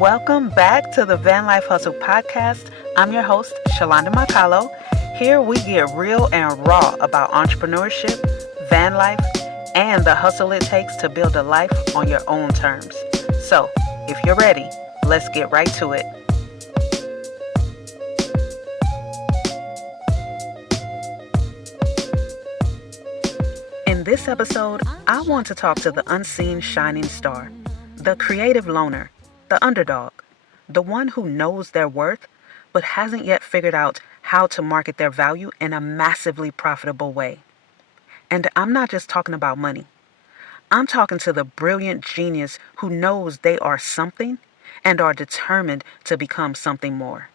Welcome back to the VanLife Hustle Podcast. I'm your host, Shalanda Makalo. Here we get real and raw about entrepreneurship, van life, and the hustle it takes to build a life on your own terms. So, if you're ready, let's get right to it. In this episode, I want to talk to the unseen shining star, the creative loner, the underdog, the one who knows their worth but hasn't yet figured out how to market their value in a massively profitable way. And I'm not just talking about money. I'm talking to the brilliant genius who knows they are something and are determined to become something more.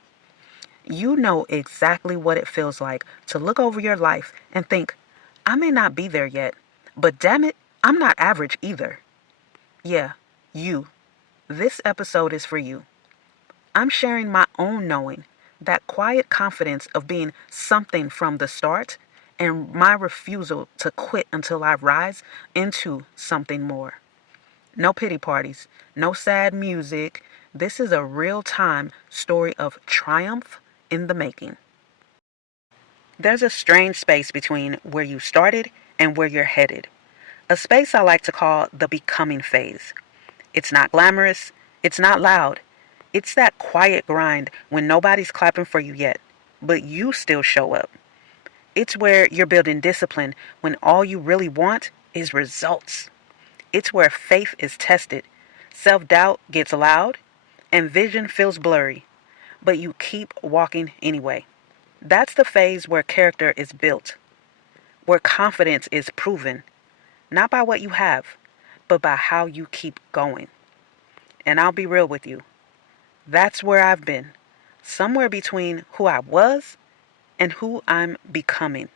You know exactly what it feels like to look over your life and think, I may not be there yet, but damn it, I'm not average either. Yeah, you. This episode is for you. I'm sharing my own knowing, that quiet confidence of being something from the start, and my refusal to quit until I rise into something more. No pity parties, no sad music. This is a real-time story of triumph in the making. There's a strange space between where you started and where you're headed. A space I like to call the becoming phase. It's not glamorous. It's not loud. It's that quiet grind when nobody's clapping for you yet, but you still show up. It's where you're building discipline when all you really want is results. It's where faith is tested, self-doubt gets loud, and vision feels blurry, but you keep walking anyway. That's the phase where character is built, where confidence is proven, not by what you have, but by how you keep going. And I'll be real with you. That's where I've been, somewhere between who I was and who I'm becoming.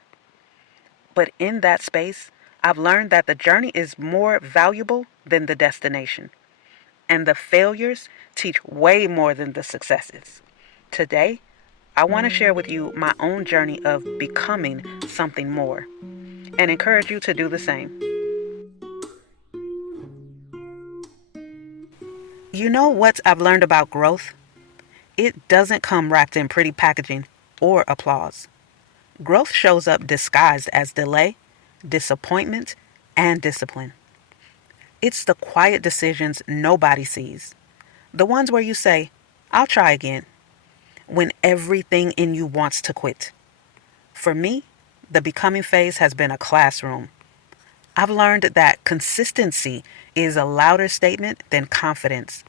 But in that space, I've learned that the journey is more valuable than the destination. And the failures teach way more than the successes. Today, I want to share with you my own journey of becoming something more and encourage you to do the same. You know what I've learned about growth? It doesn't come wrapped in pretty packaging or applause. Growth shows up disguised as delay, disappointment, and discipline. It's the quiet decisions nobody sees. The ones where you say, I'll try again, when everything in you wants to quit. For me, the becoming phase has been a classroom. I've learned that consistency is a louder statement than confidence.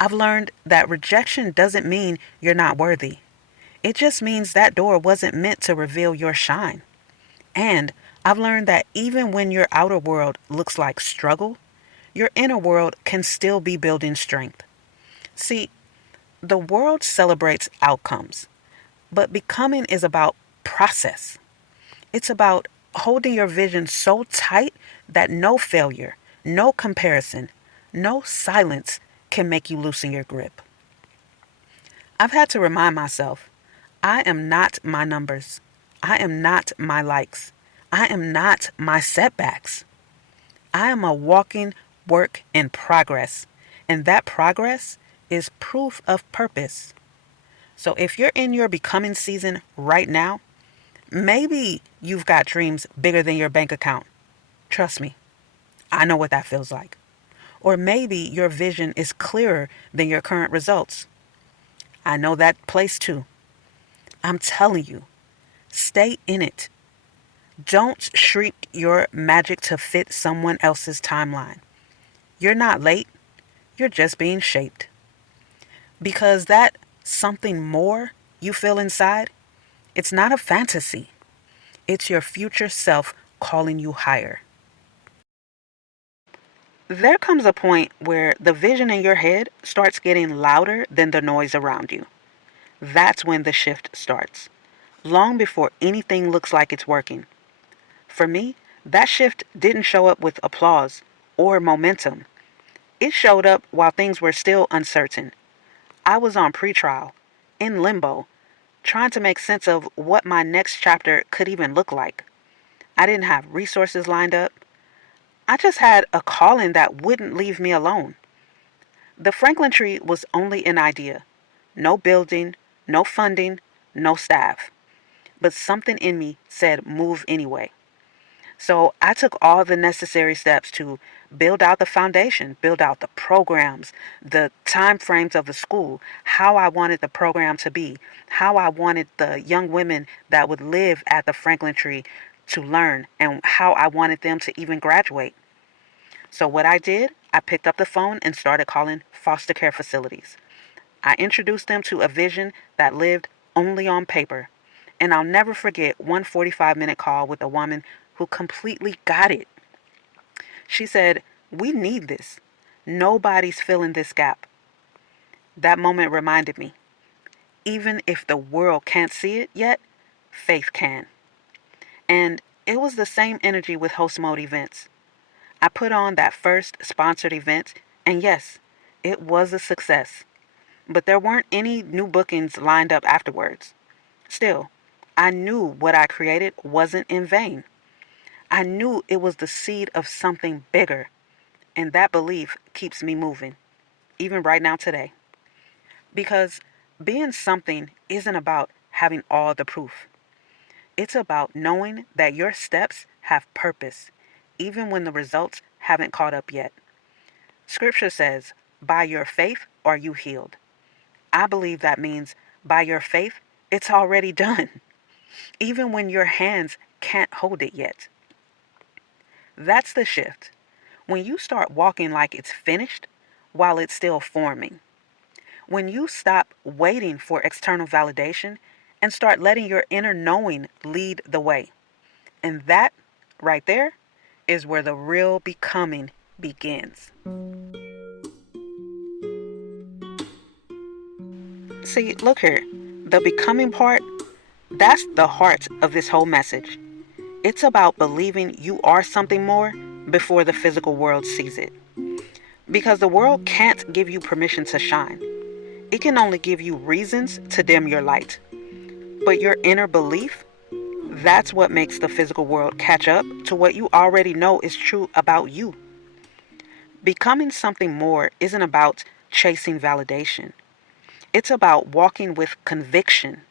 I've learned that rejection doesn't mean you're not worthy. It just means that door wasn't meant to reveal your shine. And I've learned that even when your outer world looks like struggle, your inner world can still be building strength. See, the world celebrates outcomes, but becoming is about process. It's about holding your vision so tight that no failure, no comparison, no silence can make you loosen your grip. I've had to remind myself, I am not my numbers. I am not my likes. I am not my setbacks. I am a walking work in progress, and that progress is proof of purpose. So if you're in your becoming season right now, maybe you've got dreams bigger than your bank account. Trust me, I know what that feels like. Or maybe your vision is clearer than your current results. I know that place too. I'm telling you, stay in it. Don't shrink your magic to fit someone else's timeline. You're not late. You're just being shaped. Because that something more you feel inside, it's not a fantasy. It's your future self calling you higher. There comes a point where the vision in your head starts getting louder than the noise around you. That's when the shift starts, long before anything looks like it's working. For me, that shift didn't show up with applause or momentum. It showed up while things were still uncertain. I was on pretrial, in limbo, trying to make sense of what my next chapter could even look like. I didn't have resources lined up. I just had a calling that wouldn't leave me alone. The Franklin Tree was only an idea. No building, no funding, no staff. But something in me said move anyway. So I took all the necessary steps to build out the foundation, build out the programs, the time frames of the school, how I wanted the program to be, how I wanted the young women that would live at the Franklin Tree to learn, and how I wanted them to even graduate. So what I did, I picked up the phone and started calling foster care facilities. I introduced them to a vision that lived only on paper. And I'll never forget one 45-minute call with a woman who completely got it. She said, "We need this. Nobody's filling this gap." That moment reminded me, even if the world can't see it yet, faith can. And it was the same energy with Host Mode events. I put on that first sponsored event, and yes, it was a success. But there weren't any new bookings lined up afterwards. Still, I knew what I created wasn't in vain. I knew it was the seed of something bigger, and that belief keeps me moving, even right now today. Because being something isn't about having all the proof. It's about knowing that your steps have purpose, even when the results haven't caught up yet. Scripture says, "By your faith are you healed." I believe that means by your faith, it's already done, even when your hands can't hold it yet. That's the shift. When you start walking like it's finished while it's still forming. When you stop waiting for external validation and start letting your inner knowing lead the way. And that right there is where the real becoming begins. See, look here. The becoming part, that's the heart of this whole message. It's about believing you are something more before the physical world sees it. Because the world can't give you permission to shine. It can only give you reasons to dim your light. But your inner belief, that's what makes the physical world catch up to what you already know is true about you. Becoming something more isn't about chasing validation. It's about walking with conviction.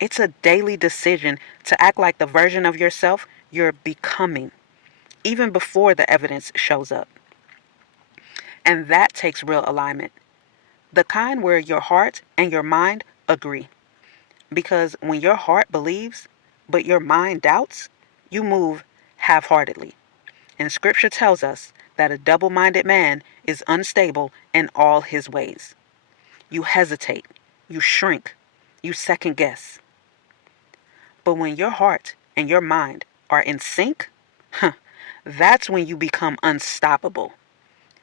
It's a daily decision to act like the version of yourself you're becoming, even before the evidence shows up. And that takes real alignment. The kind where your heart and your mind agree. Because when your heart believes, but your mind doubts, you move half-heartedly. And scripture tells us that a double-minded man is unstable in all his ways. You hesitate, you shrink, you second guess. But when your heart and your mind are in sync, that's when you become unstoppable.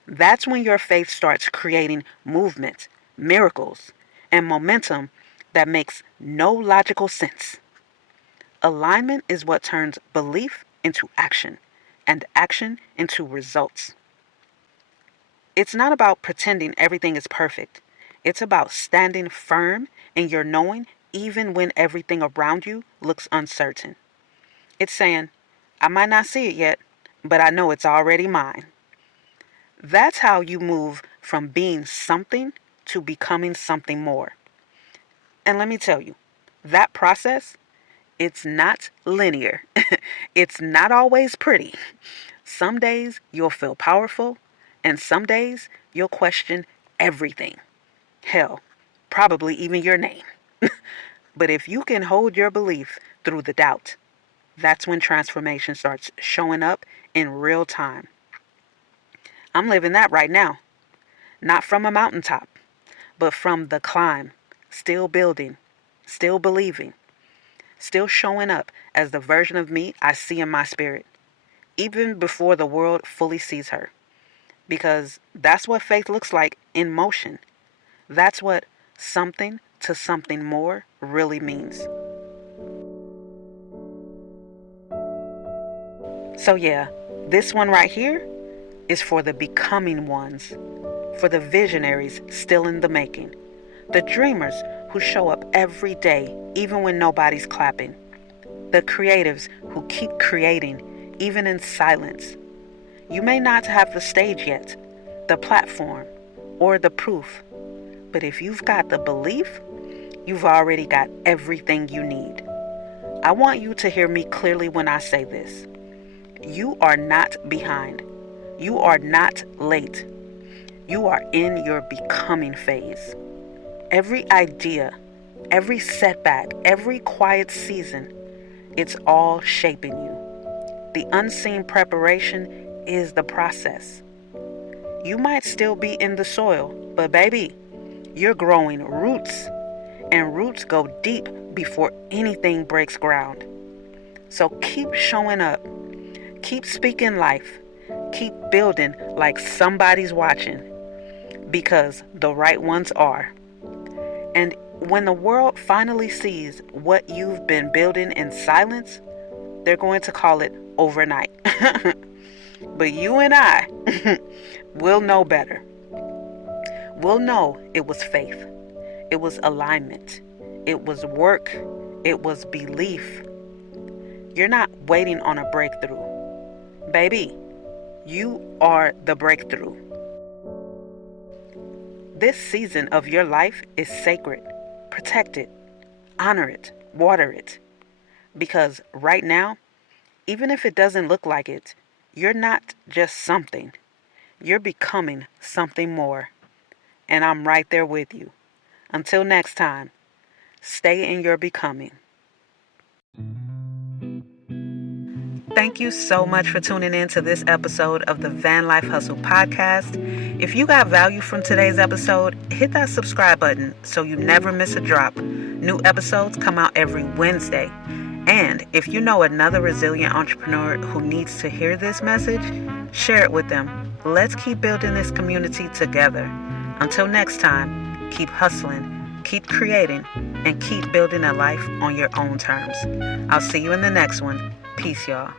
That's when your faith starts creating movement, miracles, and momentum that makes no logical sense. Alignment is what turns belief into action, and action into results. It's not about pretending everything is perfect. It's about standing firm in your knowing even when everything around you looks uncertain. It's saying, I might not see it yet, but I know it's already mine. That's how you move from being something to becoming something more. And let me tell you, that process, it's not linear. It's not always pretty. Some days you'll feel powerful, and some days you'll question everything. Hell, probably even your name. But if you can hold your belief through the doubt, that's when transformation starts showing up in real time. I'm living that right now. Not from a mountaintop, but from the climb. Still building, still believing, still showing up as the version of me I see in my spirit, even before the world fully sees her. Because that's what faith looks like in motion. That's what something to something more really means. So yeah, this one right here is for the becoming ones, for the visionaries still in the making, the dreamers who show up every day even when nobody's clapping, the creatives who keep creating even in silence. You may not have the stage yet, the platform, or the proof. But if you've got the belief, you've already got everything you need. I want you to hear me clearly when I say this. You are not behind. You are not late. You are in your becoming phase. Every idea, every setback, every quiet season, it's all shaping you. The unseen preparation is the process. You might still be in the soil, but baby, you're growing roots, and roots go deep before anything breaks ground. So keep showing up, keep speaking life, keep building like somebody's watching, because the right ones are. And when the world finally sees what you've been building in silence, they're going to call it overnight. But you and I will know better. We'll know it was faith. It was alignment. It was work. It was belief. You're not waiting on a breakthrough. Baby, you are the breakthrough. This season of your life is sacred. Protect it. Honor it. Water it. Because right now, even if it doesn't look like it, you're not just something. You're becoming something more. And I'm right there with you. Until next time, stay in your becoming. Thank you so much for tuning in to this episode of the VanLife Hustle Podcast. If you got value from today's episode, hit that subscribe button so you never miss a drop. New episodes come out every Wednesday. And if you know another resilient entrepreneur who needs to hear this message, share it with them. Let's keep building this community together. Until next time, keep hustling, keep creating, and keep building a life on your own terms. I'll see you in the next one. Peace, y'all.